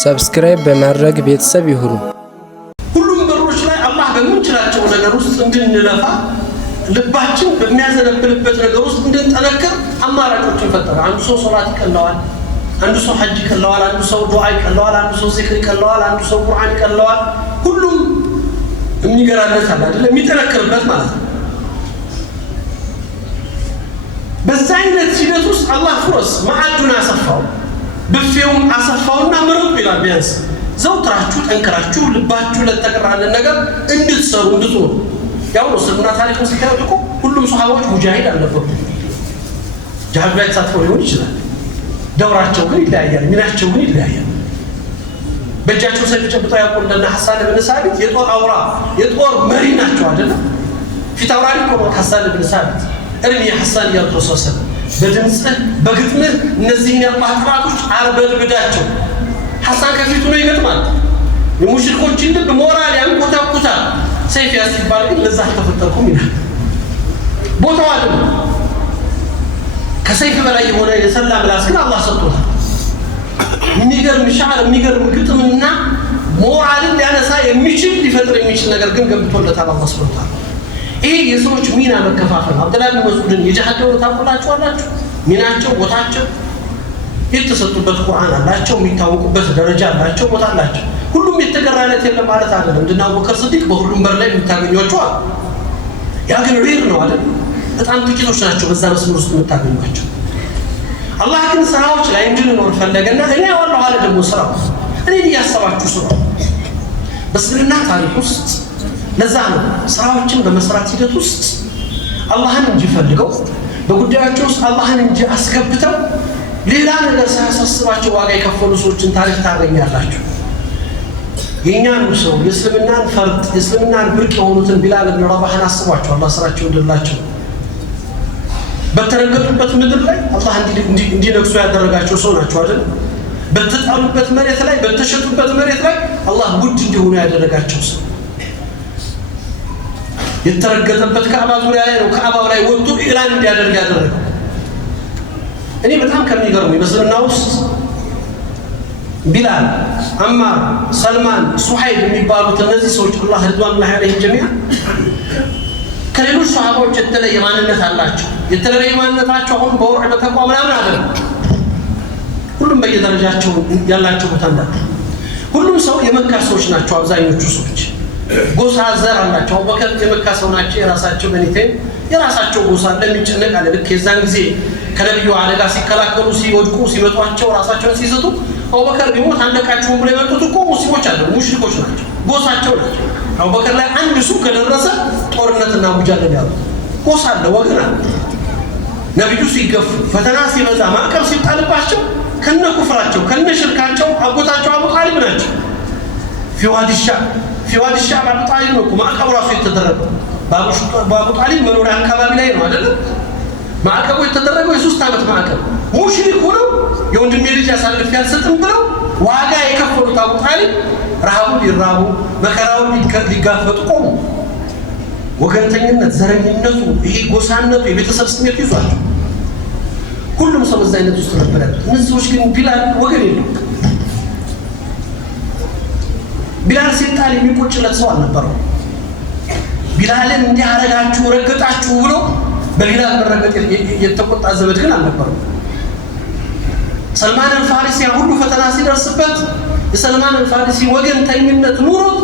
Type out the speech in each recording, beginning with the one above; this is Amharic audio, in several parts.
ሰብስክራይብ በማድረግ ቤተሰብ ይሁኑ። ሁሉም በሮች ላይ አላህ በሚችላቸው ነገር ውስጥ እንድንለፋ ልባችን በሚያዘነብልበት ነገር ውስጥ እንድንጠነክር አማራጮችን ፈጠረ። አንዱ ሰው ሶላት ይቀለዋል፣ አንዱ ሰው ሐጅ ይቀለዋል፣ አንዱ ሰው ዱዓ ይቀለዋል፣ አንዱ ሰው ዚክር ይቀለዋል፣ አንዱ ሰው ቁርአን ይቀለዋል። ሁሉም የሚገራለት አለ አይደል? የሚጠነክርበት ማለት ነው። በዛ አይነት ሂደት ውስጥ አላህ ፍሮስ ማዕዱን አሰፋው፣ ብፌውም አሰፋውና ምረጡ ይላል። ቢያንስ ዘውትራችሁ ጠንክራችሁ ልባችሁ ለተቀራለን ነገር እንድትሰሩ እንድትኖሩ። ያው ነው ስልምና ታሪክ ውስጥ ሲያወጡ ሁሉም ሱሐባዎች ሙጃሂድ አልነበሩ። ጂሃድ ላይ ተሳትፈው ሊሆን ይችላል። ደውራቸው ግን ይለያያል፣ ሚናቸው ግን ይለያያል። በእጃቸው ሰይፍ ጨብጠው ያውቁ እንደነ ሐሳን ብን ሳቢት የጦር አውራ የጦር መሪ ናቸው አይደለም? ፊት አውራሪ ነው ሐሳን ብን ሳቢት። እርሚ ሐሳን ያልኩ ሰሰለ በድምጽህ በግጥምህ እነዚህን የአላህ ጥራቶች አርበድብዳቸው። ሐሳን ከፊቱ ነው ይገጥማል። የሙሽሪኮችን ልብ ሞራል ያንቆታቁታል። ሰይፍ ያስባል ግን ለዛ ተፈጠርኩም ይላል። ቦታው አይደለም። ከሰይፍ በላይ የሆነ የሰላ ምላስ ግን አላህ ሰጥቶታል። የሚገርም ሻዕር የሚገርም ግጥምና ሞራልን ሊያነሳ የሚችል ሊፈጥር የሚችል ነገር ግን ገንብቶለታል አላህ ሱብሓነሁ ወተዓላ። ይሄ የሰዎች ሚና መከፋፈል አብደላህ ብን መስዑድን የጂሃድ ደውር ታውቁላችኋላችሁ። ሚናቸው ቦታቸው የተሰጡበት ቁርአን አላቸው፣ የሚታወቁበት ደረጃ አላቸው፣ ቦታ አላቸው። ሁሉም የተገራለት የለም ማለት አይደለም። እንደና አቡበከር ሲዲቅ በሁሉም በር ላይ የምታገኟቸው አሉ። ያ ግን ሬር ነው አይደል? በጣም ጥቂቶች ናቸው በዛ መስመር ውስጥ የምታገኟቸው። አላህ ግን ስራዎች ላይ እንድንኖር ፈለገና እኔ ዋላሁ አለ ደግሞ ስራው እኔ እያሰባችሁ ስራው በእስልምና ታሪክ ውስጥ ለዛ ነው ስራዎችን በመስራት ሂደት ውስጥ አላህን እንጂ ፈልገው በጉዳያቸው ውስጥ አላህን እንጂ አስገብተው ሌላ ነገር ሳያሳስባቸው ዋጋ የከፈሉ ሰዎችን ታሪክ ታገኛላችሁ። የኛኑ ሰው የእስልምናን ፈርጥ የእስልምናን ብርቅ የሆኑትን ቢላል ብን ረባህን አስቧቸው። አላህ ስራቸው እንደላቸው በተረገጡበት ምድር ላይ አላህ እንዲነግሱ ያደረጋቸው ሰው ናቸው አይደል? በተጣሉበት መሬት ላይ በተሸጡበት መሬት ላይ አላህ ውድ እንዲሆኑ ያደረጋቸው ሰው የተረገጠበት ካዕባ ዙሪያ ላይ ነው ካዕባው ላይ ወጡ ኢላን እንዲያደርግ ያደረገው። እኔ በጣም ከሚገርሙ በእስልምና ውስጥ ቢላል፣ አማር፣ ሰልማን፣ ሱሐይብ የሚባሉት እነዚህ ሰዎች አላህ ሪድዋኑላሂ ዐለይሂም ጀሚዓ ከሌሎች ሱሐባዎች የተለየ ማንነት አላቸው። የተለየ ማንነታቸው አሁን በወርዕ በተቋም ምናምን አይደለም። ሁሉም በየደረጃቸው ያላቸው ቦታ እንዳለ ሁሉም ሰው የመካ ሰዎች ናቸው። አብዛኞቹ ሰዎች ጎሳ ዘር አላቸው። አቡበከር የመካ ሰው ናቸው። የራሳቸው በኒቴን የራሳቸው ጎሳ እንደሚጨነቅ አለ። ልክ የዛን ጊዜ ከነቢዩ አደጋ ሲከላከሉ ሲወድቁ ሲመቷቸው ራሳቸውን ሲስቱ አቡበከር ቢሞት አንለቃቸውም ብለው የመጡት እኮ ሙስሊሞች አሉ፣ ሙሽሪኮች ናቸው፣ ጎሳቸው ናቸው። አቡበከር ላይ አንድ ሱ ከደረሰ ጦርነትና ሙጃለድ ያሉ ጎሳ አለ፣ ወገን አለ። ነቢዩ ሲገፉ ፈተና ሲበዛ ማዕቀብ ሲጣልባቸው ከነ ኩፍራቸው ከነ ሽርካቸው አጎታቸው አቡ ጣሊብ ናቸው። ፊዋዲሻ አቡ ጣሊብ ነው ማዕቀቡ ራሱ የተደረገው። በአቡ ጣሊብ መኖሪያ አካባቢ ላይ ነው አይደለም ማዕቀቡ የተደረገው። የ3 ዓመት ማዕቀብ ሙሽሪክ ሆነው የወንድሜ ልጅ አሳልፌ አልሰጥም ብለው ዋጋ የከፈሉት አቡ ጣሊብ ረሃቡ ሊራቡ መከራውን ሊጋፈጡ ቆሙ። ወገንተኝነት፣ ዘረኝነቱ፣ ይሄ ጎሳነቱ የቤተሰብ ስሜት ይዟቸው ሁሉም ሰው በዛ አይነት ውስጥ ነበር ያሉት። እነዚህ ሰዎች ግን ቢላል ወገን የለው። ቢላል ሲጣል የሚቆጭለት ሰው አልነበረው። ቢላልን እንዲህ አረጋችሁ ረገጣችሁ ብሎ በቢላል መረገጥ የተቆጣ ዘመድ ግን አልነበረው። ሰልማን አልፋሪሲ ሁሉ ፈተና ሲደርስበት የሰልማን አልፋሪሲ ወገንተኝነት ኑሮት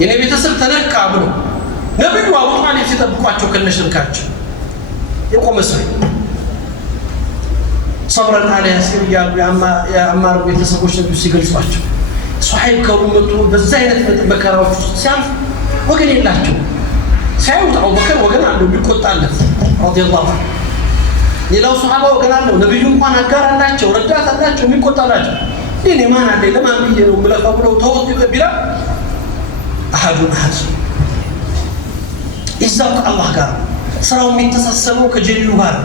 የኔ ቤተሰብ ተነካ ብሎ ነብዩ አቡ ጣሊብ ሲጠብቋቸው ከነሽርካቸው የቆመ ሰው ሰብረን አለያ ሲል የአማር ቤተሰቦች ነብዩ ሲገልጿቸው ሱሐይብ ከሩመቱ በዛ አይነት መከራዎች ውስጥ ሲያልፍ ወገን የላቸው። ሲያዩት አቡበከር ወገን አለው ቢቆጣለት ረዲየላሁ ዐንሁ። ሌላው ሱሐባ ወገን አለው፣ ነብዩ እንኳን አጋር አላቸው፣ ረዳት አላቸው፣ የሚቆጣላቸው። እኔ ማን አለ ለማን ብዬ ነው የምለፋው ብለው ተወጥ ቢላል አሐዱን አሐድ ይዛው ከአላህ ጋር ስራው የሚተሳሰበው ከጀሊሉ ጋር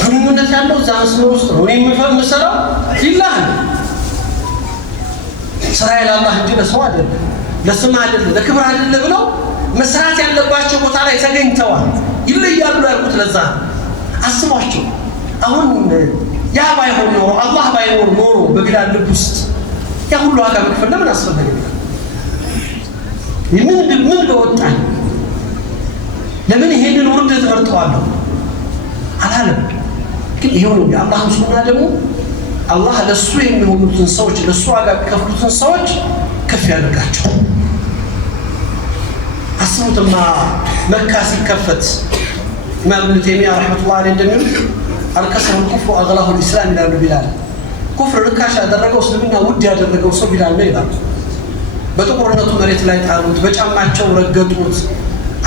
ግንኙነት ያለው እዛ መስመር ውስጥ ነው። እኔ የምሰራው ሊላህ ነው። ስራዬ ለአላህ እንጂ ለሰው አይደለም፣ ለስም አይደለም፣ ለክብር አይደለም ብለው መስራት ያለባቸው ቦታ ላይ ተገኝተዋል። ይለያሉ ያልኩት ለዛ አስቧቸው። አሁን ያ ባይሆን ኖሮ አላህ ባይኖር ኖሮ በቢላል ልብ ውስጥ ያ ሁሉ ዋጋ መክፈል ለምን አስፈለገ? ምን በወጣኝ ለምን ይሄንን ውርደት መርጠዋለሁ አላለም። ግን ይሄው ነው የአላህ ሱና ደግሞ አላህ ለሱ የሚሆኑትን ሰዎች ለሱ ዋጋ የሚከፍሉትን ሰዎች ከፍ ያደርጋቸው። አስቡትማ መካ ሲከፈት ኢማም ኢብኑ ተይሚያ ረህመቱላህ ዐለይሂ እንደሚሉት አልከሰሩ ኩፍሩ አግላሁ ልእስላም ይላሉ ቢላል። ኩፍር ርካሽ ያደረገው እስልምና ውድ ያደረገው ሰው ቢላል ነው ይላሉ። በጥቁርነቱ መሬት ላይ ጣሉት፣ በጫማቸው ረገጡት፣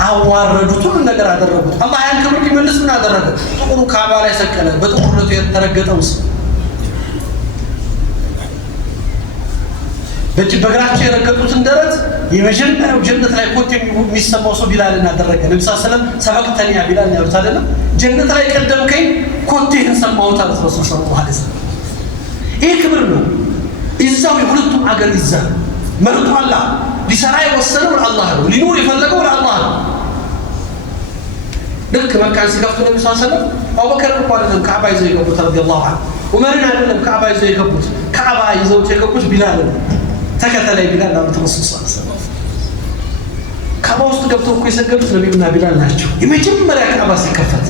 አዋረዱት፣ ሁሉ ነገር አደረጉት። አላህ ያን ክብር ሊመልስ ምን አደረገ? ጥቁሩ ካዕባ ላይ ሰቀለ። በጥቁርነቱ የተረገጠው ሰው በእግራቸው የረገጡትን ደረት የመጀመሪያው ጀነት ላይ ኮቴ የሚሰማው ሰው ቢላልን አደረገ። ነብዩ ሰለላሁ ዐለይሂ ወሰለም ሰበቅተኒ ያ ቢላል ያሉት አይደለም? ጀነት ላይ ቀደምከኝ ኮቴህን ሰማሁት አለ ረሱል ሰለላሁ ዐለይሂ ወሰለም። ይህ ክብር ነው። እዛው የሁለቱም አገር ይዛ መርጦ አላህ ሊሰራ የወሰነው ለአላህ ነው። ሊኖር የፈለገው ለአላህ ነው። ልክ መካን ሲከፍቱ ነብዩ ሰለላሁ ዐለይሂ ወሰለም አቡበከር እኮ አይደለም ካዕባ ይዘው የገቡት ረዲየላሁ ዐንሁ፣ ዑመርን አይደለም ካዕባ ይዘው የገቡት፣ ካዕባ ይዘውት የገቡት ቢላል ነው። ተከተለኝ ቢላል አሉት ረሱል ሰለላሁ ዐለይሂ ወሰለም። ካዕባ ውስጥ ገብተው እኮ የሰገዱት ነብዩና ቢላል ናቸው። የመጀመሪያ ካዕባ ሲከፈት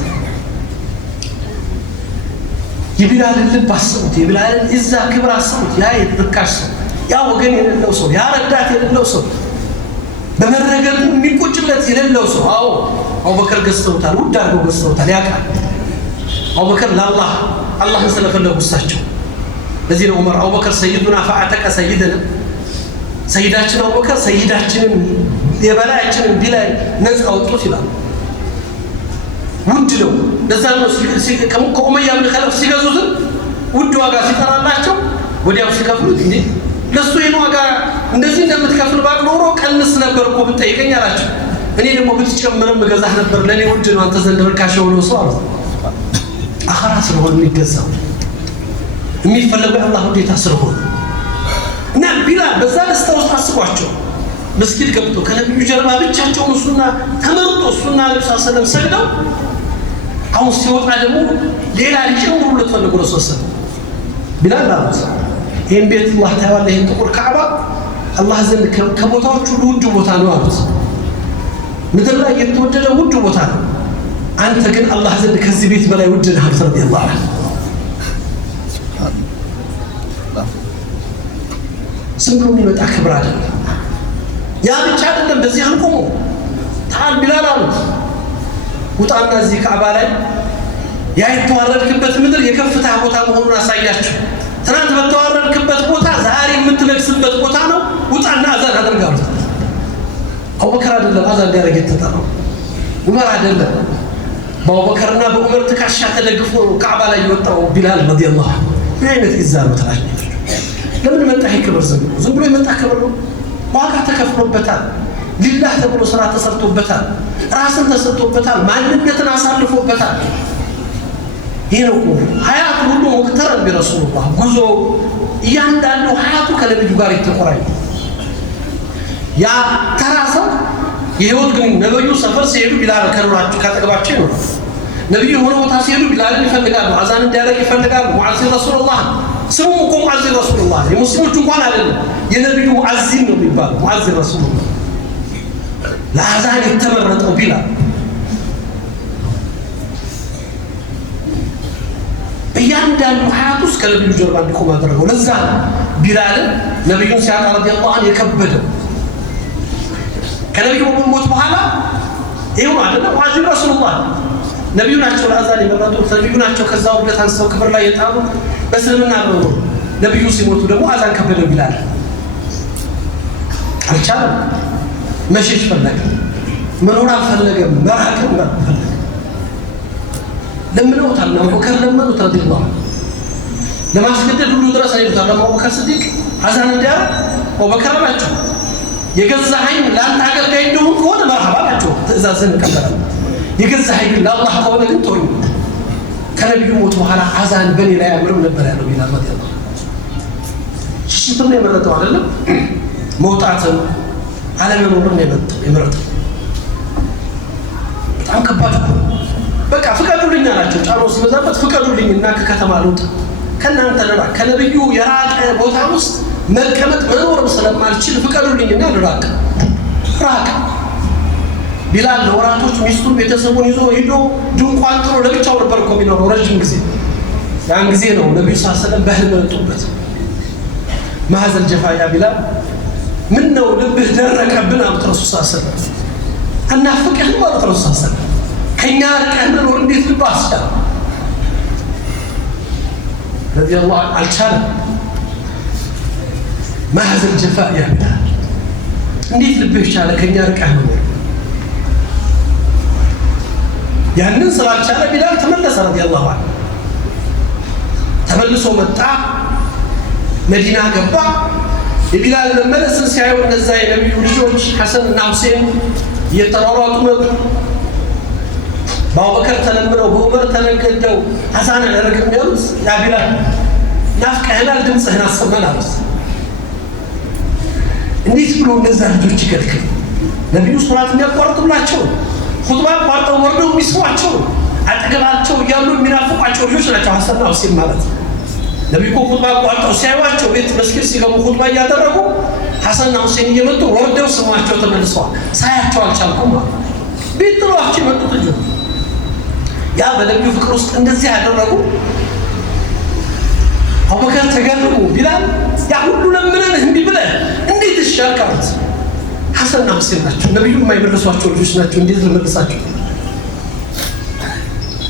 የቢላልን ልብ አስቡት፣ የቢላልን እዛ ክብር አስቡት። ያ የተርካሽ ሰው፣ ያ ወገን የሌለው ሰው፣ ያ ረዳት የሌለው ሰው፣ በመረገጡ የሚቆጭለት የሌለው ሰው። አዎ አቡበከር ገዝተውታል፣ ውድ አድርገው ገዝተውታል። ያውቃል አቡበከር ለአላህ አላህን ስለፈለጉ እሳቸው። ለዚህ ነው ዑመር አቡበከር ሰይዱና ፈአተቀ ሰይደና፣ ሰይዳችን አቡበከር ሰይዳችንን የበላያችንን ቢላል ነፃ አውጡት ይላሉ። ውድ ነው። ለዛ ነው ከኡመያ ብን ኸለፍ ሲገዙትን ውድ ዋጋ ሲጠራላቸው ወዲያው ሲከፍሉት እንዴ ለሱ ይሄን ዋጋ እንደዚህ እንደምትከፍል ባቅ ኖሮ ቀንስ ነበር እኮ ብትጠይቀኝ አላቸው። እኔ ደግሞ ብትጨምርም ገዛህ ነበር፣ ለኔ ውድ ነው፣ አንተ ዘንድ ርካሽ የሆነው ሰው አሉት። አኸራ ስለሆነ የሚገዛው የሚፈለገው አላህ ውዴታ ስለሆነ እና ቢላል በዛ ደስታ ውስጥ አስቧቸው መስጊድ ገብቶ ከነብዩ ጀርባ ብቻቸውን እሱና ተመርጦ እሱና ነብዩ ሰለላሁ ዐለይሂ ወሰለም ሰግደው አሁን ሲወጣ ደግሞ ሌላ ሊጨምሩለት ፈልጎ ረሱል ሰለላሁ ቢላል አሉት ይሄን ቤት አላህ ተባለ ይሄን ጥቁር ካዕባ አላህ ዘንድ ከቦታዎቹ ሁሉ ውድ ቦታ ነው አሉት። ምድር ላይ የተወደደ ውድ ቦታ ነው። አንተ ግን አላህ ዘንድ ከዚህ ቤት በላይ ውድ ነህ አሉት ረዲየላሁ ዐንሁ። ዝም ብሎ የሚመጣ ክብር አይደለም። ያ ብቻ አይደለም። በዚህ አንቆሞ ታል ቢላል አሉት ውጣና እዚህ ካዕባ ላይ ያ የተዋረድክበት ምድር የከፍታ ቦታ መሆኑን አሳያችሁ። ትናንት በተዋረድክበት ቦታ ዛሬ የምትነግስበት ቦታ ነው። ውጣና አዛን አድርጋሉት። አቡበከር አይደለም አዛን እንዲያደርግ የተጠራው፣ ዑመር አይደለም። በአቡበከርና በዑመር ትከሻ ተደግፎ ካዕባ ላይ የወጣው ቢላል ረዲየላሁ ዐንሁ ምን አይነት ኢዛር ነው ትላለች። ለምን መጣ ይሄ ክብር? ዝም ብሎ የመጣ ክብር ነው። ዋጋ ተከፍሎበታል። ሊላህ ተብሎ ስራ ተሰርቶበታል። ራስን ተሰጥቶበታል። ማንነትን አሳልፎበታል። ይሄ ነው ሀያቱ ሁሉ ሙቅተረን ቢረሱሉላህ። ጉዞ እያንዳንዱ ሀያቱ ከነብዩ ጋር የተቆራኘ ያ ተራ ሰው የህይወት ግን ነብዩ ሰፈር ሲሄዱ ቢላል ከሩራቸው ካጠገባቸው ነው። ነብዩ የሆነ ቦታ ሲሄዱ ቢላልን ይፈልጋሉ፣ አዛን እንዲያደርግ ይፈልጋሉ። ሙዓዚን ረሱሉላህ ስሙ እኮ ሙዓዚን ረሱሉላህ የሙስሊሞች እንኳን አይደለም፣ የነብዩ ሙዓዚን ነው የሚባለው። ሙዓዚን ረሱሉላህ ለአዛን የተመረጠው ቢላል እያንዳንዱ ሀያቱ ውስጥ ከነብዩ ጀርባ እንዲቆም አደረገው። ለዛ ቢላልን ነብዩን ሲያጣ ረዲየላሁ ዐንሁ የከበደው ከነብዩ ሞት በኋላ ይሄው አይደለም። ሙዓዚን ረሱሉላህ ነብዩ ናቸው ለአዛን የመረጡት፣ ነብዩ ናቸው ከዛ ውርደት አንስተው ክብር ላይ የጣሉት በእስልምና ነው። ነብዩ ሲሞቱ ደግሞ አዛን ከበደው ቢላል አልቻለም። መሸሽ ፈለገ፣ መኖር አልፈለገም፣ መራቅም ፈለገ። ለምነውታል። አቡበከር ለመኑት ረዲየላሁ ዐንሁ ለማስገደድ ሁሉ ድረስ አይሉታል። አቡበከር ስዲቅ አዛን እንዲያደርግ አቡበከር አላቸው የገዛኸኝ ለአንተ አገልጋይ እንደሆን ከሆነ መርሐባ ናቸው፣ ትእዛዝን እቀበላለሁ። የገዛኸኝ ግን ለአላህ ከሆነ ግን ተወኝ። ከነቢዩ ሞት በኋላ አዛን በእኔ ላይ አያምርም ነበር ያለው ቢላል ረዲየላሁ ዐንሁ። ሽሽትን ነው የመረጠው አይደለም፣ መውጣትን አለመኖርን የመረጠው። በጣም ከባድ ነው። በቃ ፍቀዱልኝ አላቸው። ጫናው ሲበዛበት ፍቀዱልኝና ከከተማ ልውጣ፣ ከእናንተ ልራቅ፣ ከነብዩ የራቀ ቦታ ውስጥ መቀመጥ መኖር ስለማልችል ፍቀዱልኝና ልራቅ። ቢላል ለወራቶች ሚስቱን ቤተሰቡን ይዞ ሄዶ ድንኳን ጥሎ ለብቻው ነበር እኮ የሚኖረው ረጅም ጊዜ። ያን ጊዜ ነው ነብዩ ሰለላሁ ዐለይሂ ወሰለም በህልም መጡበት። ማዘል ጀፋያ ቢላል ምን ነው ልብህ ደረቀብን አሉት ረሱል ሰለላሁ ዐለይሂ ወሰለም። አናፍቅህ ማለት ረሱል ሰለላሁ ዐለይሂ ወሰለም ከኛ ርቀህ መኖር እንዴት ልብ አስቻለ? ረዲየላሁ አልቻለም። ማዘል ጀፋያ ቢላል እንዴት ልብህ ቻለ ከኛ ርቀህ መኖር? ያንን ስላልቻለ ቢላል ተመለሰ ረዲየላሁ ዐንሁ። ተመልሶ መጣ፣ መዲና ገባ። የቢላል መመለስን ሲያዩ እነዛ የነቢዩ ልጆች ሐሰን እና ሁሴን እየተሯሯጡ መጡ። በአቡበከር ተለምነው በዑመር ተነገደው አዛን አደረግን ያሉት ያ ቢላል ናፍቀህናል፣ ድምፅህን አሰማን አሉት። እንዴት ብሎ እነዛ ልጆች ይከልክል? ነቢዩ ሶላት የሚያቋርጡላቸው ኹጥባ አቋርጠው ወርደው የሚስሟቸው አጠገባቸው እያሉ የሚናፍቋቸው ልጆች ናቸው ሐሰንና ሁሴን ማለት። ነቢዩ እኮ ኹጥባ አቋርጠው ሲያዩዋቸው ቤት መስጊድ ሲገቡ ኹጥባ እያደረጉ ሐሰንና ሁሴን እየመጡ ወርደው ስሟቸው ተመልሰዋል። ሳያቸው አልቻልኩም ማለት ቤት ጥሏቸው የመጡት ልጆች ያ በነቢዩ ፍቅር ውስጥ እንደዚህ ያደረጉ። አቡበከር ተገረሙ። ቢላል ያ ሁሉ ለምነንህ እምቢ ብለህ እንዴት እሻልክ አሉት። ሐሰንና ሁሴን ናቸው ነቢዩ የማይመልሷቸው ልጆች ናቸው። እንዴት ልመልሳቸው?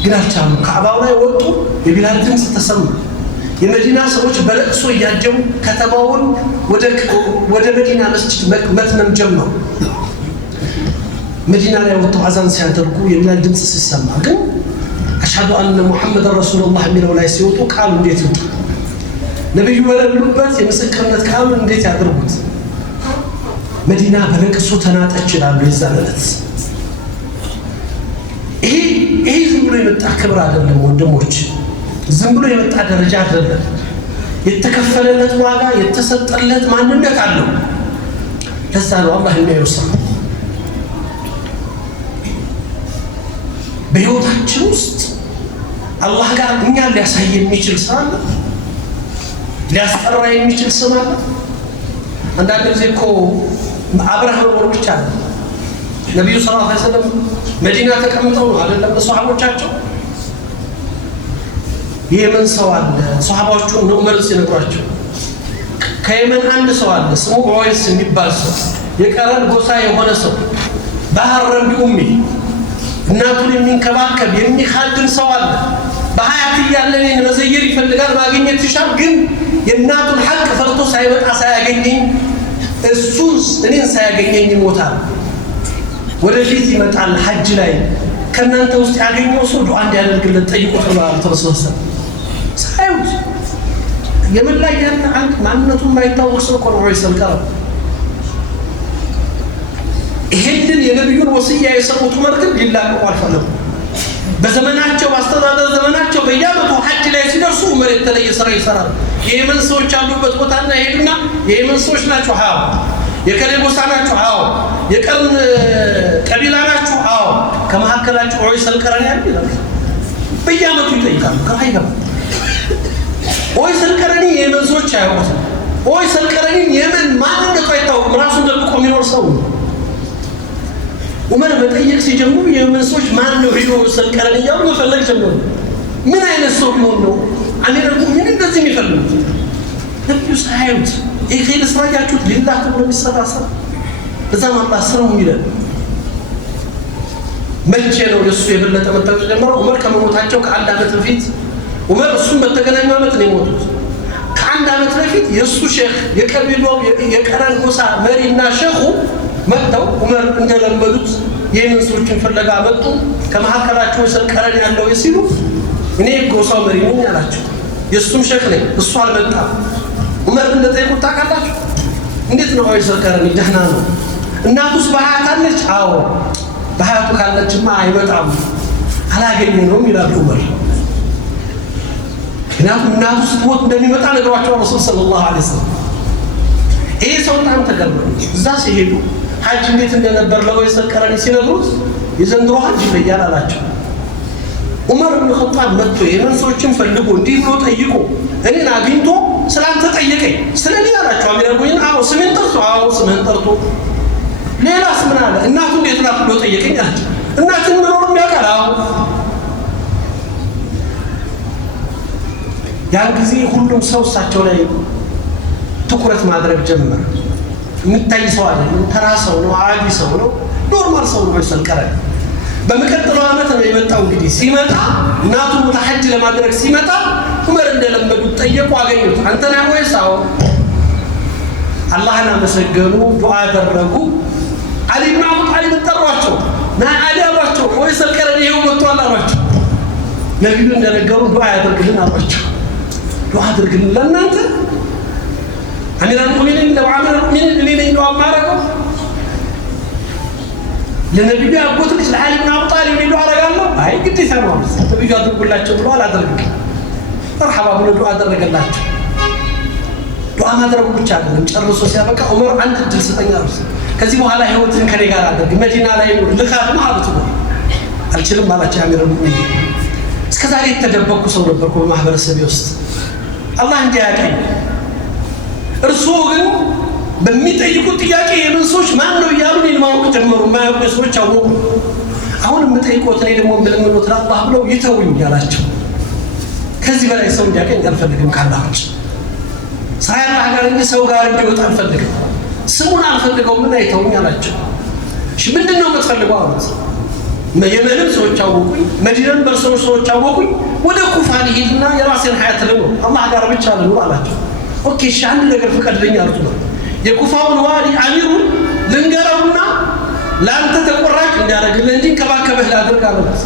ግን አልቻሉም። ካዕባው ላይ ወጡ። የቢላል ድምፅ ተሰማ። የመዲና ሰዎች በለቅሶ እያጀቡ ከተማውን ወደ መዲና መስጂድ መትመም ጀመሩ። መዲና ላይ ወጥተው አዛን ሲያደርጉ የቢላል ድምፅ ሲሰማ ግን አሽሀዱ አነ ሙሐመድን ረሱሉላህ የሚለው ላይ ሲወጡ ቃሉ እንዴት ይወጡ? ነቢዩ በሌሉበት የምስክርነት ቃሉን እንዴት ያደርጉት? መዲና በለቅሶ ተናጠች ይላሉ የዛን ዕለት። ይሄ ዝም ብሎ የመጣ ክብር አይደለም ወንድሞች፣ ዝም ብሎ የመጣ ደረጃ አይደለም። የተከፈለለት ዋጋ የተሰጠለት ማንነት አለው። ለዛ ነው አላህ የሚያወሳው። በሕይወታችን ውስጥ አላህ ጋር እኛን ሊያሳይ የሚችል ስራ አለ፣ ሊያስጠራ የሚችል ስም አለ። አንዳንድ ጊዜ እኮ አብረህ መኖር ብቻ ነው። ነቢዩ ሰለላሁ ዐለይሂ ወሰለም መዲና ተቀምጠው ነው አይደለም ለሷሃቦቻቸው። የየመን ሰው አለ፣ ሷሃባዎቹ ነው መልስ ይነግሯቸው። ከየመን አንድ ሰው አለ ስሙ ዑወይስ የሚባል ሰው፣ የቀረን ጎሳ የሆነ ሰው ባህረን ቢኡሚ እናቱን የሚንከባከብ የሚኻድም ሰው አለ። በሀያት እያለ እኔን መዘየር ይፈልጋል፣ ማግኘት ይሻል፣ ግን የእናቱን ሐቅ ፈርቶ ሳይመጣ ሳያገኘኝ እሱን እኔን ሳያገኘኝ ይሞታል። ወደፊት ይመጣል ሐጅ ላይ ከእናንተ ውስጥ ያገኘው ሰው ዱዓ እንዲያደርግለት ጠይቁት ብለዋል ተረሱል። ሳይውት የመን ላይ ያለ አንድ ማንነቱን የማይታወቅ ሰው እኮ ነው ዑወይስ አልቀረኒ። ይሄንን የነቢዩን ወስያ የሰሙት ዑመር ግን ሊላቀቁ አልፈለጉም። በዘመናቸው በአስተዳደር ዘመናቸው በየዓመቱ ሐጅ ላይ ሲደርሱ ዑመር የተለየ ስራ ይሰራሉ። የየመን ሰዎች ያሉበት ቦታና ይሄዱና የየመን ሰዎች ናቸው፣ አዎ። የከሌ ጎሳ ናቸው፣ አዎ። የቀርን ቀቢላ ናቸው፣ አዎ። ከመካከላቸው ዑወይስ አልቀረኒ ያለ ይላል። በየዓመቱ ይጠይቃሉ። ግራ ይገባል። ዑወይስ አልቀረኒ የየመን ሰዎች አያውቁትም። ዑወይስ አልቀረኒ የመን ማንነቱ አይታወቅም። ራሱን ደብቆ የሚኖር ሰው ነው። ዑመር መጠየቅ ሲጀምሩ የየመን ሰዎች ማን ነው ሄዶ ዑወይስ አልቀረኒ እያሉ መፈለግ ጀመሩ። ምን አይነት ሰው ቢሆን ነው እኔ ደግሞ ምን እንደዚህ የሚፈልጉት? ነቢዩ ሳያዩት ይህ ኸይር ስራ ያችሁት ሊላህ ተብሎ የሚሰራ ስራ በዛም አላህ ስራው ይላል። መቼ ነው የእሱ የበለጠ መታወቅ ጀመረው? ዑመር ከመሞታቸው ከአንድ ዓመት በፊት ዑመር እሱም በተገናኙ ዓመት ነው የሞቱት። ከአንድ ዓመት በፊት የእሱ ሼክ የቀቢላው የቀረን ጎሳ መሪና ሼኹ መጥተው ዑመር እንደለመዱት የየመን ሰዎችን ፍለጋ መጡ። ከመካከላቸው ዑወይስ አልቀረኒ ያለው ሲሉ እኔ ጎሳው መሪ ነኝ አላቸው። የእሱም ሼክ ነኝ፣ እሱ አልመጣም። ዑመር እንደጠየቁት ታውቃላችሁ? እንዴት ነው ዑወይስ አልቀረኒ? ደህና ነው። እናቱስ በሀያት አለች? አዎ። በሀያቱ ካለችማ አይመጣም፣ አላገኘነውም ይላሉ ዑመር። ምክንያቱም እናቱ ስትሞት እንደሚመጣ ነግሯቸው ረሱል ሰለላሁ ዐለይሂ ወሰለም። ይሄ ሰው በጣም ተገረሙ። እዛ ሲሄዱ ሐጅ እንዴት እንደነበር ለዑወይስ አልቀረኒ ሲነግሩት የዘንድሮ ሐጅ ይለያል አላቸው። ዑመር ብን ኸጣብ መጥቶ የየመን ሰዎችን ፈልጎ እንዲህ ብሎ ጠይቆ እኔን አግኝቶ ስላንተ ጠየቀኝ ስለኔ አላቸው አሚር አልሙእሚኒን አዎ ስሜን ጠርቶ አዎ ስምህን ጠርቶ ሌላስ ምን አለ እናቱ እንዴት ናት ብሎ ጠየቀኝ አለ እናትን መኖሩን ያውቃል አዎ ያን ጊዜ ሁሉም ሰው እሳቸው ላይ ትኩረት ማድረግ ጀመረ የሚታይ ሰው አይደለም ተራ ሰው ነው አዲ ሰው ነው ኖርማል ሰው ነው ይሰልቀረ በመቀጠለው አመት ነው የመጣው እንግዲህ ሲመጣ እናቱ ሙተሐጅ ለማድረግ ሲመጣ ዑመር እንደለመዱት ጠየቁ አገኙት አንተ ነህ ወይስ አዎ አላህን አመሰገኑ ዱዓ አደረጉ አሊ ኢብኑ አቡ ጣሊብ ጠሯቸው ና አሊ አሏቸው ወይስ አልቀረን ይሄው መጥቷል አሏቸው ነብዩ እንደነገሩ ዱዓ ያደርግልን አሏቸው ዱዓ አድርግልን ለእናንተ አሚር አልሙእሚኒን ለው አሚር አልሙእሚኒን እኔ ነኝ ዱዓ ማረገው ለነብዩ አጎት ልጅ ለአሊ ኢብኑ አቡ ጣሊብ እኔ ዱዓ አረጋለሁ አይ ግዴታ ነው ነብዩ አድርጉላቸው ብሎ አላደረግም መርሐባ ብሎ ዱዓ አደረገላቸው ዱዓ ማድረጉ ብቻ አይደለም ጨርሶ ሲያበቃ ዑመር አንድ እድል ስጠኝ አሉት ከዚህ በኋላ ህይወትን ከኔ ጋር አድርግ መዲና ላይ ነው ልካት ማለት ነው አልችልም አላቸው አሚር አልሙእሚኒን እስከዛሬ የተደበቁ ሰው ነበርኩ በማህበረሰቤ ውስጥ አላህ እንዲያቀኝ እርሱ ግን በሚጠይቁት ጥያቄ የምን ሰዎች ማን ነው እያሉ እኔን ማወቅ ጀመሩ ማያውቁ ሰዎች አወቁ አሁን የምጠይቆት እኔ ደግሞ የምለምነው አላህ ብለው ይተውኝ ያላቸው ከዚህ በላይ ሰው እንዲያቀኝ አልፈልግም ካላህ ውጭ ሳያላህ ጋር እንጂ ሰው ጋር እንዲወጣ አልፈልግም ስሙን አልፈልገውም እና ይተውኝ አላቸው እሺ ምንድነው የምትፈልገው አሉት የመንም ሰዎች አወቁኝ መዲናን በርሰው ሰዎች አወቁኝ ወደ ኩፋ ልሂድና የራሴን ሀያት ልኖር አላህ ጋር ብቻ ልኖር አላቸው ኦኬ እሺ አንድ ነገር ፍቀድልኝ አሉት የኩፋውን ዋሊ አሚሩን ልንገረውና ለአንተ ተቆራጭ እንዲያደርግልህ እንጂ ከባከበህ ላድርግ አሉት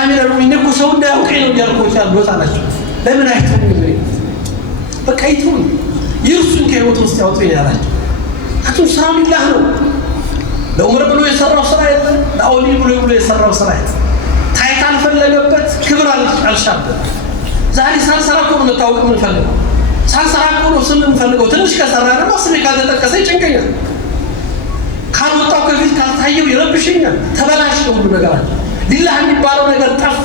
አሚር አልሙእሚኒን እኮ ሰው እንዳያውቀኝ ነው እያልኩት ያሉት አላቸው ለምን አይተውም በቃ አይተውም ይርሱን ከህይወት ውስጥ ያውጡኝ አላቸው አቱም ስራው ሊላህ ነው ለዑመር ብሎ የሰራው ስራ የለም ለአውሊ ብሎ የሰራው ስራ የለም ታይታ አልፈለገበት ክብር አልሻበት ዛሬ ሳንሰራ እኮ ነው ታውቅ ምን ፈልገው ሳንሰራ እኮ ነው ስም ፈልገው ትንሽ ከሰራ ደግሞ ስሜ ካልተጠቀሰ ይጨንቀኛል ካልወጣው ከፊት ካልታየው ይረብሽኛል ተበላሽ ነው ሁሉ ነገር አለ ሊላህ የሚባለው ነገር ጠፋ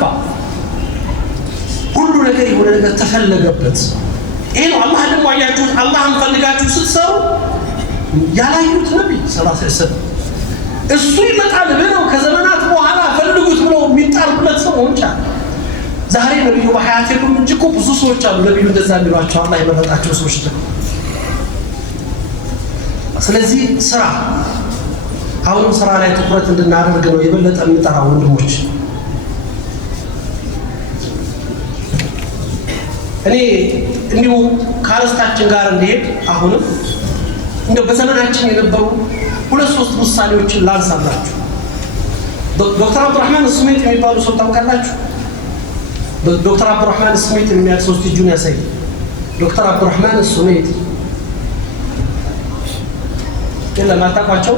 ሁሉ ነገር የሆነ ነገር ተፈለገበት ይሄ ነው አላህ ደግሞ አያችሁት አላህን ፈልጋችሁ ስትሰሩ ያላዩት ነብይ ሰለላሁ ዐለይሂ ወሰለም እሱ ይመጣል ብለው ከዘመናት በኋላ ፈልጉት ብለው የሚጣሩለት ሰው ወንጫ ዛሬ ነብዩ በሐያት የሉም እንጂ እኮ ብዙ ሰዎች አሉ ነብዩ እንደዛ የሚሏቸው አላህ የመረጣቸው ሰዎች ደግሞ ስለዚህ ስራ አሁንም ስራ ላይ ትኩረት እንድናደርግ ነው የበለጠ የምጠራው ወንድሞች እኔ እንዲሁ ካርስታችን ጋር እንዲሄድ አሁንም እንደ በዘመናችን የነበሩ ሁለት ሶስት ምሳሌዎችን ላንሳላችሁ ዶክተር አብዱራህማን ስሜት የሚባሉ ሰው ታውቃላችሁ ዶክተር አብዱራህማን ስሜት የሚያውቅ ሰው እጁን ያሳይ ዶክተር አብዱራህማን ስሜት የለም አታውቋቸው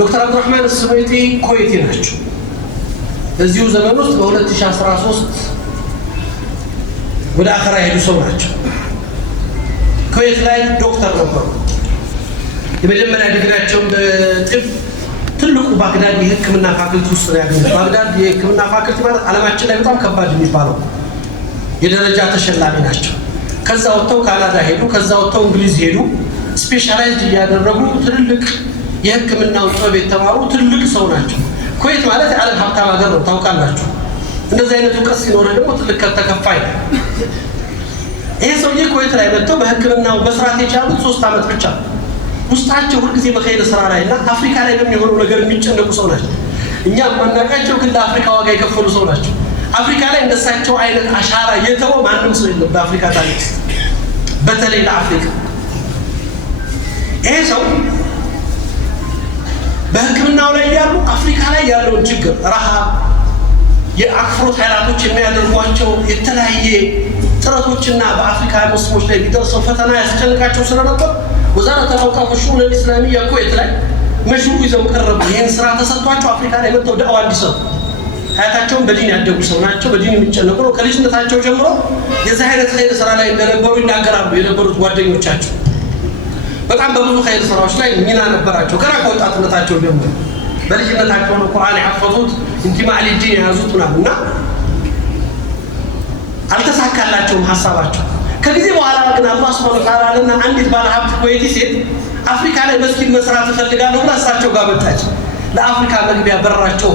ዶክተር አብዱራህማን ስሜት ኩዌቲ ናቸው በዚሁ ዘመን ውስጥ በ2013 ወደ አኸራ ሄዱ ሰው ናቸው ኩዌት ላይ ዶክተር ነበሩ የመጀመሪያ ዲግሪያቸውን በጥብ ትልቁ ባግዳድ የህክምና ፋክልቲ ውስጥ ነው ያገኙት ባግዳድ የህክምና ፋክልቲ ማለት ዓለማችን ላይ በጣም ከባድ የሚባለው የደረጃ ተሸላሚ ናቸው ከዛ ወጥተው ካናዳ ሄዱ ከዛ ወጥተው እንግሊዝ ሄዱ ስፔሻላይዝድ ያደረጉ ትልልቅ የህክምናው ጥበብ የተማሩ ትልቅ ሰው ናቸው ኩዌት ማለት የዓለም ሀብታም ሀገር ነው ታውቃላችሁ እንደዚህ አይነት ዕውቀት ሲኖር ደግሞ ትልቅ ተከፋይ ነው ይሄ ሰውዬ ኩዌት ላይ መጥተው በህክምናው መስራት የቻሉት 3 አመት ብቻ ውስጣቸው ሁሉ ጊዜ በኸይር ስራ ላይና አፍሪካ ላይ በሚሆነው ነገር የሚጨነቁ ሰው ናቸው እኛ ማናቃቸው ግን ለአፍሪካ ዋጋ የከፈሉ ሰው ናቸው አፍሪካ ላይ እንደሳቸው አይነት አሻራ የተወ ማንም ሰው የለም በአፍሪካ ታሪክ በተለይ ለአፍሪካ ይሄ ሰው በህክምናው ላይ ያሉ አፍሪካ ላይ ያለውን ችግር ረሃብ የአክፍሮት ኃይላቶች የሚያደርጓቸው የተለያየ ጥረቶችና በአፍሪካ ሙስሊሞች ላይ ቢደርሰው ፈተና ያስጨንቃቸው ስለነበር ወዛረት አልአውቃፍ ወሹኡን الاسلاميه ኩዌት ላይ መሽሩዕ ይዘው ቀረቡ ይሄን ስራ ተሰጥቷቸው አፍሪካ ላይ መጥተው ዳዕዋ እንዲሰሩ ሀያታቸውን በዲን ያደጉ ሰው ናቸው በዲን የሚጨነቁ ነው ከልጅነታቸው ጀምሮ የዛ አይነት ኸይር ስራ ላይ እንደነበሩ ይናገራሉ የነበሩት ጓደኞቻቸው በጣም በብዙ ኸይር ስራዎች ላይ ሚና ነበራቸው ገና ከወጣትነታቸው ጀምሮ በልጅነታቸው ነው ቁርአን ያፈዙት ኢንቲማዕ ሊዲን ያዙት ምናምንና አልተሳካላቸውም ሐሳባቸው ከጊዜ በኋላ ግን አላህ ሱብሓነሁ ወተዓላ ለና አንዲት ባለ ሀብት ኩዌቲ ሴት አፍሪካ ላይ መስጊድ መስራት እፈልጋለሁ ብላ እሳቸው ጋር መጣች። ለአፍሪካ መግቢያ በራቸው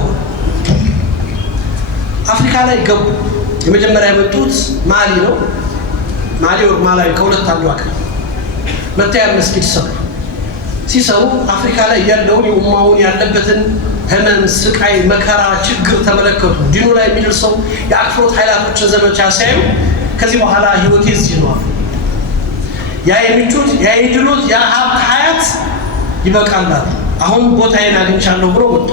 አፍሪካ ላይ ገቡ። የመጀመሪያ የመጡት ማሊ ነው። ማሊ ወር ማላዊ ከሁለት አንዱ አገር መታያ መስጊድ ሰሩ። ሲሰሩ አፍሪካ ላይ ያለውን የኡማውን ያለበትን ህመም፣ ስቃይ፣ መከራ፣ ችግር ተመለከቱ። ዲኑ ላይ የሚደርሰው የአክፍሮት ኃይላቶችን ዘመቻ ሲያዩ ከዚህ በኋላ ህይወቴ እዚህ ነው አሉ። ያ የሚጩት ያ የድሎት ያ ሀብት ሀያት ይበቃላል፣ አሁን ቦታዬን አግኝቻለሁ ብሎ ወጡ።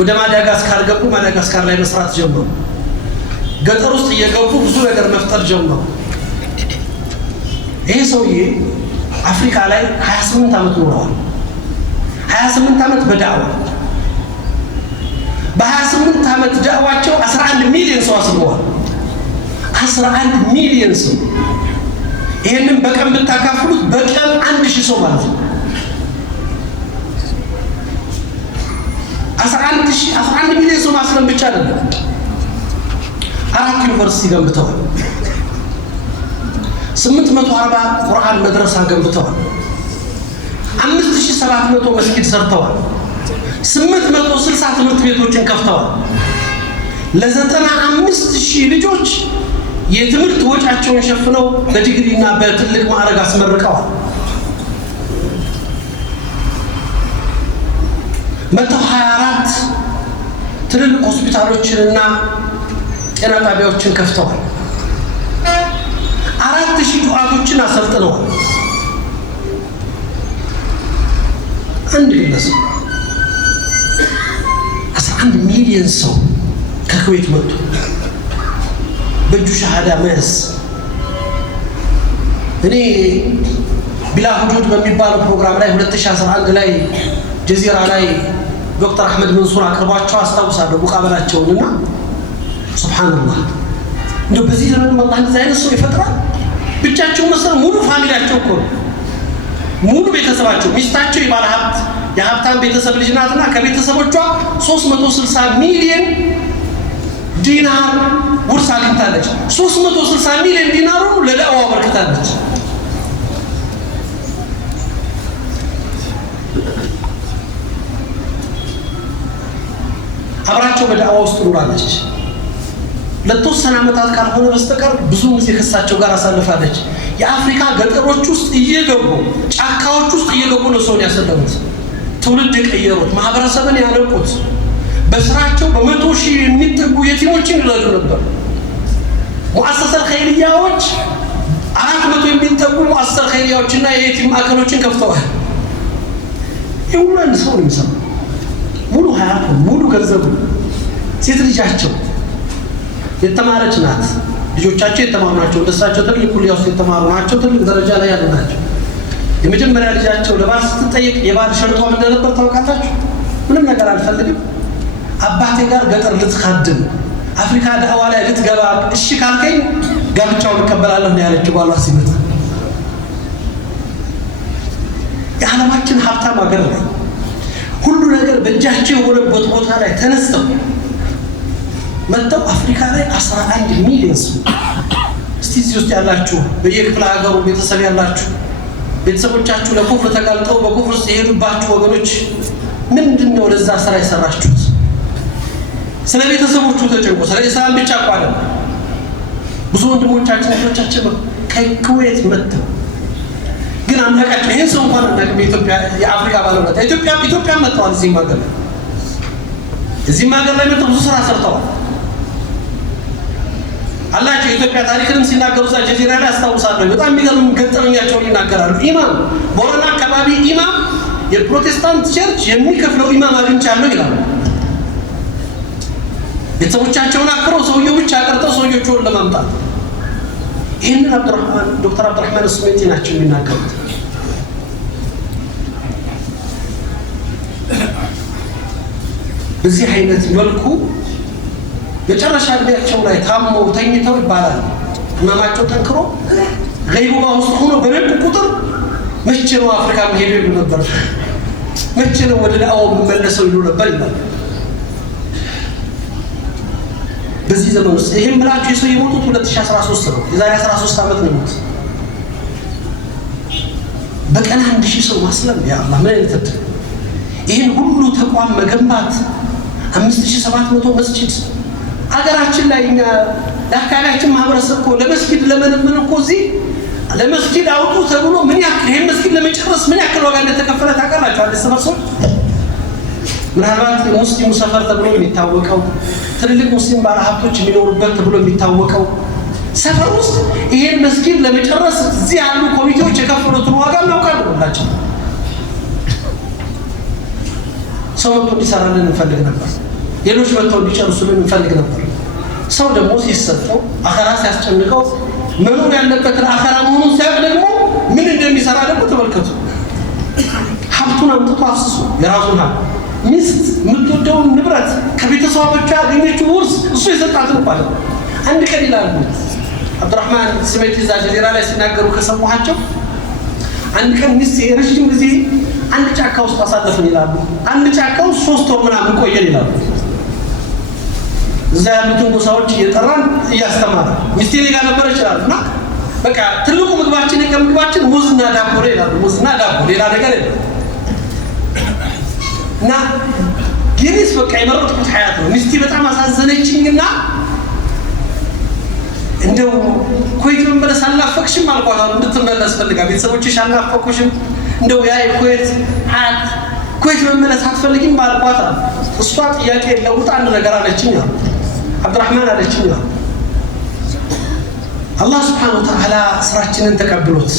ወደ ማዳጋስካር ገቡ። ማዳጋስካር ላይ መስራት ጀመሩ። ገጠር ውስጥ እየገቡ ብዙ ነገር መፍጠር ጀመሩ። ይሄ ሰውዬ አፍሪካ ላይ 28 ዓመት ኖረዋል። 28 ዓመት በዳዕዋ በ28 ዓመት ዳዕዋቸው 11 ሚሊዮን ሰው አስበዋል። 11 ሚሊዮን ሰው። ይሄንን በቀን ብታካፍሉት በቀን 1000 ሰው ማለት ነው። 11 ሚሊዮን ሰው ማስለም ብቻ አይደለም። 4 ዩኒቨርሲቲ ገንብተዋል። 840 ቁርአን መድረሳ ገንብተዋል። 5700 መስጊድ ሰርተዋል። 860 ትምህርት ቤቶችን ከፍተዋል። ለ95000 ልጆች የትምህርት ወጫቸውን ሸፍነው በዲግሪና በትልቅ ማዕረግ አስመርቀዋል። 124 ትልልቅ ሆስፒታሎችንና ጤና ጣቢያዎችን ከፍተዋል። 4000 ዱዓቶችን አሰልጥነዋል። አንድ ግለሰብ 11 ሚሊዮን ሰው ከኩዌት መጥቶ በእጁ ሻሃዳ መያዝ። እኔ ቢላ ሁዱድ በሚባለው ፕሮግራም ላይ 2011 ላይ ጀዚራ ላይ ዶክተር አህመድ መንሱር አቅርቧቸው አስታውሳለሁ ሙቃበላቸውንና ሱብሃንአላህ እንደው በዚህ ዘመን አላህ እንደዚህ አይነት ሰው ይፈጥራል። ብቻቸው መሰለ ሙሉ ፋሚሊያቸው እኮ ሙሉ ቤተሰባቸው ሚስታቸው የባለ ሀብት የሀብታም ቤተሰብ ልጅ ናትና ከቤተሰቦቿ 360 ሚሊዮን ዲናር ውርስ አግኝታለች። 360 ሚሊዮን ዲናሩን ለዳዕዋ አበርክታለች። አብራቸው በዳዕዋ ውስጥ ኖራለች። ለተወሰነ ዓመታት ካልሆነ በስተቀር ብዙ ጊዜ ከሳቸው ጋር አሳልፋለች። የአፍሪካ ገጠሮች ውስጥ እየገቡ ጫካዎች ውስጥ እየገቡ ነው ሰውን ያሰለሙት፣ ትውልድ የቀየሩት፣ ማህበረሰብን ያነቁት። በስራቸው በ100,000 የሚጠጉ የቲሞችን ይረዱ ነበር። ሙአሰሰል ኸይሪያዎች 400 የሚጠጉ ሙአሰሰል ኸይሪያዎችና የየቲም ማዕከሎችን ከፍተዋል። ይሁን አንድ ሰው ነው የሚሰራው ሙሉ ሀያቱ ሙሉ ገንዘቡ። ሴት ልጃቸው የተማረች ናት። ልጆቻቸው የተማሩ ናቸው። እንደሳቸው ትልቅ ኩሊያ ውስጥ የተማሩ ናቸው። ትልቅ ደረጃ ላይ ያሉ ናቸው። የመጀመሪያ ልጃቸው ለባል ስትጠየቅ የባል ሸርጧ ምን እንደነበር ታውቃላችሁ? ምንም ነገር አልፈልግም፣ አባቴ ጋር ገጠር ልትካድም አፍሪካ ዳዕዋ ላይ ልትገባ እሺ ካልከኝ ጋብቻውን እቀበላለሁ ነው ያለችው ባሏ ሲመጣ። የዓለማችን ሀብታም ሀገር ላይ ሁሉ ነገር በእጃቸው የሆነበት ቦታ ላይ ተነስተው መጥተው አፍሪካ ላይ 11 ሚሊዮን ሰው። እስቲ እዚህ ውስጥ ያላችሁ በየክፍለ ሀገሩ ቤተሰብ ያላችሁ ቤተሰቦቻችሁ ለኩፍር ተጋልጠው በኩፍር ውስጥ የሄዱባችሁ ወገኖች ምንድነው ለዛ ስራ የሰራችሁት? ስለ ቤተሰቦቹ ተጨንቆ ስለ ኢስላም ብቻ ቋለ ብዙ ወንድሞቻችን ልጆቻችን ከኩዌት መጥተው ግን አምላካቸው ይሄን ሰው እንኳን እናቀም ኢትዮጵያ የአፍሪካ ባለውለታ ኢትዮጵያ መጥተዋል። እዚህ ሀገር ላይ መጥተው ብዙ ስራ ሰርተዋል። አላቸው የኢትዮጵያ ታሪክንም ሲናገሩ እዛ ጀዚራ ላይ አስታውሳለሁ። በጣም የሚገርም ገጠመኛቸውን ይናገራሉ። ኢማም ቦረና አካባቢ ኢማም የፕሮቴስታንት ቸርች የሚከፍለው ኢማም አግኝቻለሁ ይላሉ። ቤተሰቦቻቸውን አክረው ሰውየው ብቻ ቀርተው ሰውዮቹን ለማምጣት ይህንን ዶክተር አብዱራህማን ስሜቲ ናቸው የሚናገሩት። በዚህ አይነት መልኩ መጨረሻ እድሜያቸው ላይ ታመው ተኝተው ይባላል ህመማቸው ጠንክሮ ገይቡባ ውስጥ ሆኖ በነዱ ቁጥር መቼ ነው አፍሪካ መሄድ ይሉ ነበር፣ መቼ ነው ወደ ዳዕዋው መመለሰው ይሉ ነበር ይላል። በዚህ ዘመን ውስጥ ይሄን ብላችሁ የሰው የሞቱት 2013 ነው። የዛሬ 13 ዓመት ነው የሞቱት። በቀን 1000 ሰው ማስለም ያ አላህ ምን አይነት ይሄን ሁሉ ተቋም መገንባት 5700 መስጂድ አገራችን ላይ እኛ ለአካባቢያችን ማህበረሰብ እኮ ለመስጊድ ለመነመን እኮ እዚህ ለመስጊድ አውጡ ተብሎ ምን ያክል ይሄን መስጊድ ለመጨረስ ምን ያክል ዋጋ እንደተከፈለ ታውቃላችሁ? አዲስ ሰው ምናልባት ሙስሊሙ ሰፈር ተብሎ የሚታወቀው ትልልቅ ሙስሊም ባለሀብቶች የሚኖሩበት ተብሎ የሚታወቀው ሰፈር ውስጥ ይሄን መስጊድ ለመጨረስ እዚህ ያሉ ኮሚቴዎች የከፈሉትን ዋጋ እናውቃለን ሁላችን። ሰው መጥቶ እንዲሰራልን እንፈልግ ነበር። ሌሎች መጥተው እንዲጨርሱልን እንፈልግ ነበር። ሰው ደግሞ ሲሰጠው አኸራ ሲያስጨንቀው መኖር ያለበትን አኸራ መሆኑን ሲያውቅ ደግሞ ምን እንደሚሰራ ደግሞ ተመልከቱ። ሀብቱን አምጥቶ አፍስሶ የራሱን ሀብት ሚስት የምትወደውን ንብረት ከቤተሰቦቿ ያገኘችው ውርስ እሱ የሰጣትን ማለት ነው። አንድ ቀን ይላሉ አብዱራህማን ስሜት እዛ ጀዚራ ላይ ሲናገሩ ከሰማኋቸው አንድ ቀን ሚስት የረጅም ጊዜ አንድ ጫካ ውስጥ አሳለፍን ይላሉ። አንድ ጫካ ውስጥ 3 ወር ምናምን ቆየን ይላሉ። እዛ ያሉትን ጎሳዎች እየጠራን እያስተማረ ሚስቴ ጋር ነበር ይችላል እና በቃ ትልቁ ምግባችን የቀምግባችን ሙዝና ዳቦ ነው ይላሉ። ሙዝና ዳቦ ሌላ ነገር የለም። እና የኔስ በቃ የመረጥኩት ሀያት ነው። ሚስቴ በጣም አሳዘነችኝና እንደው ኩዌት መመለስ አልናፈቅሽም አልኳት። እንድትመለስ ፈልጋ ቤተሰቦችሽ አልናፈቁሽም? እንደው ያ የኩዌት ሀያት ኩዌት መመለስ አትፈልጊም አልኳት። እሷ ጥያቄ ለውጥ አንድ ነገር አለችኝ አሉ አብዱራህማን አለችኝ አሉ አላህ ሱብሓነሁ ወተዓላ ስራችንን ተቀብሎት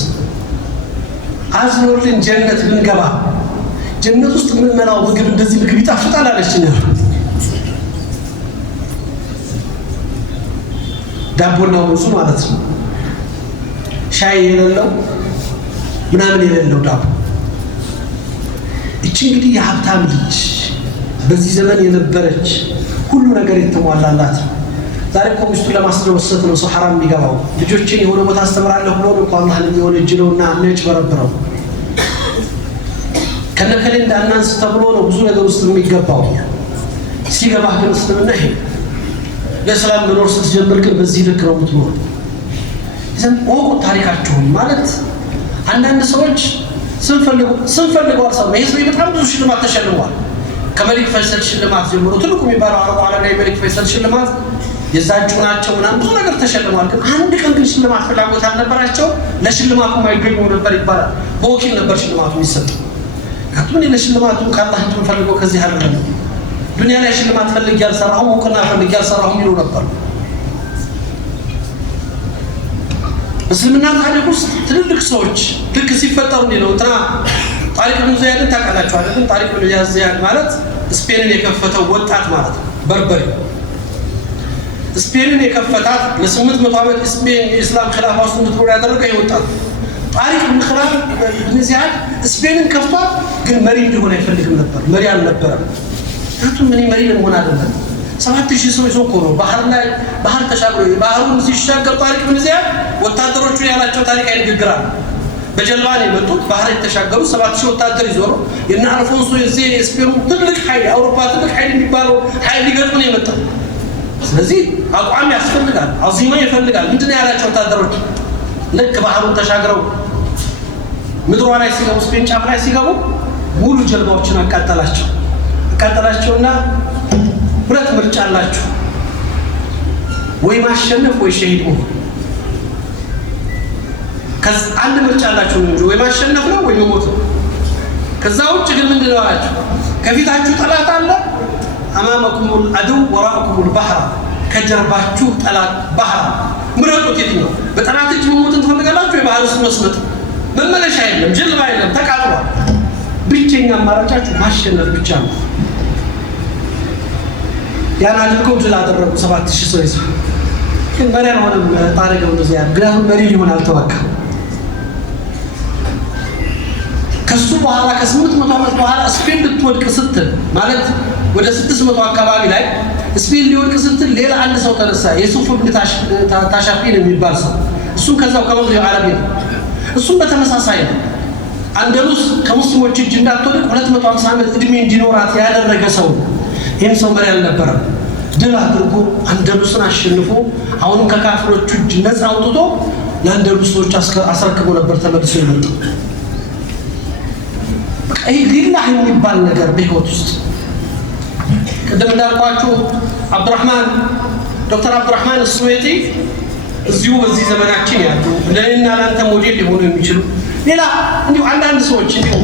አዝኖልን ጀነት ብንገባ ጀነት ውስጥ የምንመላው ምግብ እንደዚህ ምግብ ይጣፍጣል አለችኝ አሉ። ዳቦና ሙዙ ማለት ነው። ሻይ የሌለው ምናምን የሌለው ዳቦ። እቺ እንግዲህ የሀብታም ልጅ በዚህ ዘመን የነበረች ሁሉ ነገር የተሟላላት። ዛሬ እኮ ሚስቱን ለማስደሰት ነው ሰው ሐራም የሚገባው። ልጆችን የሆነ ቦታ አስተምራለሁ ብሎ ነው አላህን የሚወነጅለውና የሚያጭበረብረው። ከነከሌ እንዳናንስ ተብሎ ነው ብዙ ነገር ውስጥ የሚገባው። ሲገባህ ግን እስልምና ይሄ ለሰላም መኖር ስትጀምር ግን በዚህ ልክ ነው የምትኖር። ይዘን ወቁ ታሪካቸውን ማለት አንዳንድ ሰዎች ስንፈልገው አልሰማም። ይሄ ሰው በጣም ብዙ ሽልማት ተሸልሟል። ከመሊክ ፈይሰል ሽልማት ጀምሮ ትልቁ የሚባለው አረቡ ዓለም ላይ መሊክ ፈይሰል ሽልማት የዛጁ ናቸው ምናምን ብዙ ነገር ተሸልሟል። ግን አንድ ቀን ግን ሽልማት ፍላጎት አልነበራቸው። ለሽልማቱ ማይገኙ ነበር ይባላል። በወኪል ነበር ሽልማቱ የሚሰጠው። ካቱን ለሽልማቱ ካላህ እንጂ ፈልገው ከዚህ አይደለም ዱንያ ላይ ሽልማት ፈልግ ያልሰራው ሙቀና ፈልግ ያልሰራው ይሉ ነበር። እስልምና ታሪክ ውስጥ ትልልቅ ሰዎች ልክ ሲፈጠሩ ነው እንትና ታሪክ ብን ዚያድን ታውቃላችሁ አይደል? ታሪክ ብን ዚያድ ማለት ስፔንን የከፈተው ወጣት ማለት ነው። በርበሪ ስፔንን የከፈታት ለ800 ዓመት ስፔን የእስላም ኺላፋ ውስጥ እንድትኖር ያደረገ ወጣት ታሪክ ብን ዚያድ ስፔንን ከፍቷት፣ ግን መሪ እንዲሆን አይፈልግም ነበር። መሪ አልነበረም። ታቱም ምን መሪ ለመሆን አይደለም 7000 ሰው ይዞ እኮ ነው ባህር ተሻግሮ ባህሩን ሲሻገር ታሪክ ብን ዚያድ ወታደሮቹ ያላቸው ታሪክ አይንግግራል። በጀልባ ነው የመጡት። ባህር የተሻገሩ 7000 ወታደር ይዞ ነው የና አልፎንሶ የዚህ ስፔኑ ትልቅ ኃይል አውሮፓ ትልቅ ኃይል የሚባለው ኃይል ሊገጥሙ ነው የመጣው። ስለዚህ አቋም ያስፈልጋል፣ አዚማ ይፈልጋል። ምንድነው ያላቸው ወታደሮች ልክ ባህሩን ተሻግረው ምድሯ ላይ ሲገቡ ስፔን ጫፍ ላይ ሲገቡ ሙሉ ጀልባዎችን አቃጠላቸውና ሁለት ምርጫ አላችሁ፣ ወይ ማሸነፍ ወይ ሸሂድ መሆን። አንድ ምርጫ አላችሁ እንጂ ወይ ማሸነፍ ነው ወይ መሞት ነው። ከዛ ውጭ ግን ምንድነው አላችሁ? ከፊታችሁ ጠላት አለ፣ አማመኩሙል አድው ወራአኩሙል ባህር፣ ከጀርባችሁ ጠላት ባህር። ምረጡት የትኛው? በጠላት እጅ መሞትን ትፈልጋላችሁ ወይ ባህር ውስጥ መስመጥ? መመለሻ የለም፣ ጀልባ የለም፣ ተቃጥሏል። ብቸኛ አማራጫችሁ ማሸነፍ ብቻ ነው። ያን አድርገው ድል አደረጉ 7000 ሰው ይዘው። ግን መሪ አልሆነም ታሪክ ነው ዚያድ። ምክንያቱም መሪ ሊሆን አልተዋካም። ከሱ በኋላ ከ800 ዓመት በኋላ ስፔን ልትወድቅ ስትል ማለት ወደ 600 አካባቢ ላይ ስፔን ሊወድቅ ስትል ሌላ አንድ ሰው ተነሳ። የሱፍ ብን ታሻፊን የሚባል ሰው። እሱም ከዛው ከመግቢያው ዓረብ ነው። እሱም በተመሳሳይ ነው። አንደሉስ ከሙስሊሞች እጅ እንዳትወድቅ 250 ዓመት እድሜ እንዲኖራት ያደረገ ሰው። ይህም ሰው መሪ አልነበረም። ድል አድርጎ አንደሉስን አሸንፎ አሁንም ከካፍሮቹ እጅ ነፃ አውጥቶ ለአንደሉሶች አስረክቦ ነበር ተመልሶ የመጣው። ይሄ ሊላህ የሚባል ነገር በህይወት ውስጥ ቅድም እንዳልኳችሁ ዶክተር አብዱራህማን አስሱዌጢ እዚሁ በዚህ ዘመናችን ያሉ ለኔና ላንተ ሞዴል ሊሆኑ የሚችሉ ሌላ እንዲሁ አንዳንድ ሰዎች እንዲሁ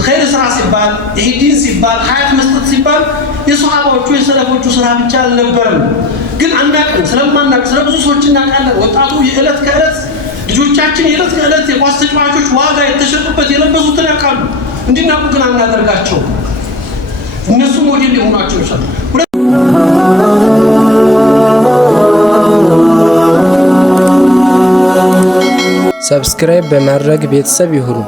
ኸይር ስራ ሲባል ይሄ ዲን ሲባል ሀያት መስጠት ሲባል የሱሐባዎቹ የሰለፎቹ ስራ ብቻ አልነበረም። ግን አናውቅም፣ ስለማናውቅ ስለብዙ ሰዎች እናውቃለን። ወጣቱ የዕለት ከዕለት ልጆቻችን የዕለት ከዕለት የኳስ ተጫዋቾች ዋጋ የተሸጡበት የለበሱትን ያውቃሉ። እንዲናቁ ግን አናደርጋቸው። እነሱ ሞዴል ሊሆናቸው ይችላል። ሰብስክራይብ በማድረግ ቤተሰብ ይሁኑ።